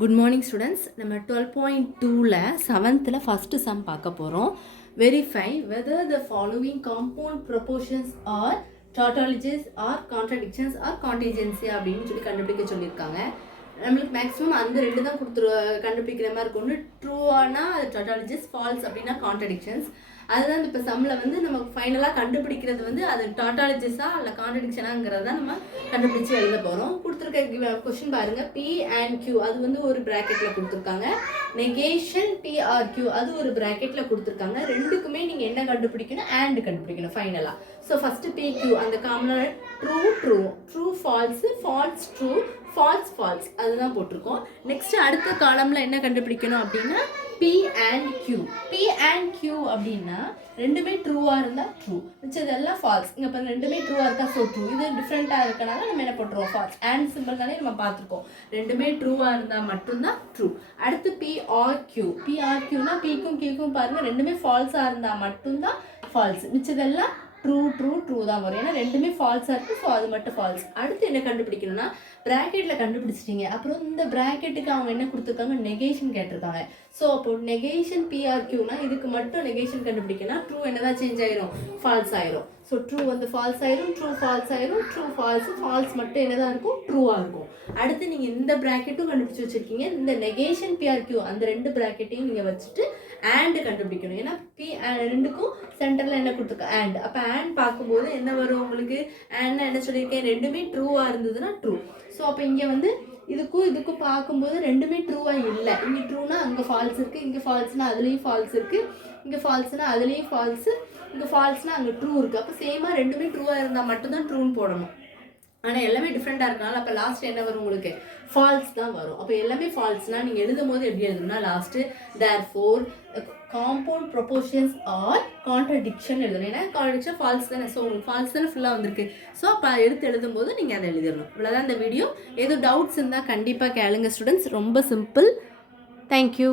Good morning students. நம்ம 12.2ல 7thல first sum பார்க்க போறோம். Verify whether the following compound proportions are tautologies or contradictions or contingency அப்படின்னு சொல்லி கண்டுபிடிக்க சொல்லியிருக்காங்க. நம்மளுக்கு மேக்ஸிமம் அந்த ரெண்டு தான் கண்டுபிடிக்கிற மாதிரி இருக்கும். ஒன்று ட்ரூவானா அது tautologies, ஃபால்ஸ் அப்படின்னா கான்ட்ரடிக்ஷன்ஸ். அதுதான் இப்போ சம்மில் வந்து நம்ம ஃபைனலாக கண்டுபிடிக்கிறது வந்து அது டாட்டாலஜிஸா இல்லை கான்ட்ரடிக்ஷனாங்கிறத நம்ம கண்டுபிடிச்சி எழுத போகிறோம். கொடுத்துருக்க கொஸ்டின் பாருங்கள், பி அண்ட் கியூ அது வந்து ஒரு ப்ராக்கெட்டில் கொடுத்துருக்காங்க. நெகேஷன் பிஆர்கியூ அது ஒரு ப்ராக்கெட்டில் கொடுத்துருக்காங்க. ரெண்டுக்குமே நீங்கள் என்ன கண்டுபிடிக்கணும், அண்ட் கண்டுபிடிக்கணும் ஃபைனலாக. ஸோ ஃபஸ்ட்டு பிக்யூ அந்த காமனான true false, false true, false false அதுதான் போட்டிருக்கோம். நெக்ஸ்ட் அடுத்த காலமில் என்ன கண்டுபிடிக்கணும் அப்படின்னா p and q. P and q அப்படின்னா ரெண்டுமே ட்ரூவாக இருந்தால் ட்ரூ, மிச்சதெல்லாம் ஃபால்ஸ். இங்கே இப்போ ரெண்டுமே ட்ரூவாக இருக்கா, ஸோ ட்ரூ. இது டிஃப்ரெண்ட்டாக இருக்கனால நம்ம என்ன போட்டுருவோம், ஃபால்ஸ். அண்ட் சிம்பிள்னாலே நம்ம பார்த்துருக்கோம். ரெண்டுமே ட்ரூவாக இருந்தால் மட்டும்தான் ட்ரூ. அடுத்து பிஆர்கியூ. பிஆர்கியூனா பிக்கும் கியூக்கும் பாருங்கள், ரெண்டுமே ஃபால்ஸாக இருந்தால் மட்டும்தான் ஃபால்ஸ், மிச்சதெல்லாம் ட்ரூ தான் வரும். ஏன்னா ரெண்டுமே ஃபால்ஸாக இருக்குது, ஸோ அது மட்டும் ஃபால்ஸ். அடுத்து என்ன கண்டுபிடிக்கணும்னா ப்ராக்கெட்டில் கண்டுபிடிச்சிட்டிங்க. அப்புறம் இந்த ப்ராக்கெட்டுக்கு அவங்க என்ன கொடுத்துருக்காங்க, நெகேஷன் கேட்டிருக்காங்க. ஸோ அப்போ நெகேஷன் பிஆர்கியூனா இதுக்கு மட்டும் நெகேஷன் கண்டுபிடிக்கணும். ட்ரூ என்னதான் சேஞ்ச் ஆயிரும், ஃபால்ஸ் ஆயிரும். ஸோ ட்ரூ வந்து ஃபால்ஸ் ஆயிரும், ட்ரூ ஃபால்ஸ் ஆயிரும், ட்ரூ ஃபால்ஸ் மட்டும் என்னதான் இருக்கும், ட்ரூவாக இருக்கும். அடுத்து நீங்கள் இந்த ப்ராக்கெட்டும் கண்டுபிடிச்சி வச்சுருக்கீங்க. இந்த நெகேஷன் பிஆர்கியூ அந்த ரெண்டு ப்ராக்கெட்டையும் நீங்கள் வச்சுட்டு அண்ட் கண்டுபிடிக்கணும். ஏன்னா பி ரெண்டுக்கும் சென்டரில் என்ன கொடுத்துருக்கோம், அண்ட். அப்போ அண்ட் பார்க்கும்போது என்ன வரும் உங்களுக்கு, அண்ட் என்ன சொல்லியிருக்கேன், ரெண்டுமே ட்ரூவாக இருந்ததுன்னா ட்ரூ. ஸோ அப்போ இங்கே வந்து இதுக்கும் பார்க்கும்போது ரெண்டுமே ட்ரூவாக இல்லை. இங்கே ட்ரூனா அங்கே ஃபால்ஸ் இருக்குது, இங்கே ஃபால்ஸ்னா அதுலேயும் ஃபால்ஸ் இருக்குது, இங்கே ஃபால்ஸ்னா அதுலேயும் ஃபால்ஸு, இங்கே ஃபால்ஸ்னால் அங்கே ட்ரூ இருக்குது. அப்போ சேமாக ரெண்டுமே ட்ரூவாக இருந்தால் மட்டும்தான் ட்ரூன்னு போடணும். ஆனால் எல்லாமே டிஃப்ரெண்ட்டாக இருக்கனால அப்போ லாஸ்ட் என்ன வரும் உங்களுக்கு, ஃபால்ஸ் தான் வரும். அப்போ எல்லாமே ஃபால்ஸ்னால் நீங்கள் எழுதும் போது எப்படி எழுதணும்னா last therefore compound propositions or contradiction எழுதணும். ஏன்னா கான்ட்ரடிக்ஷன் ஃபால்ஸ் தானே, ஸோ உங்களுக்கு ஃபால்ஸ் தானே ஃபுல்லாக வந்திருக்கு. ஸோ அப்போ எடுத்து எழுதும் போது நீங்கள் அதை எழுதிடணும். இவ்வளோதான் இந்த வீடியோ. ஏதோ டவுட்ஸ் இருந்தால் கண்டிப்பாக கேளுங்க ஸ்டூடெண்ட்ஸ். ரொம்ப சிம்பிள். தேங்க்யூ.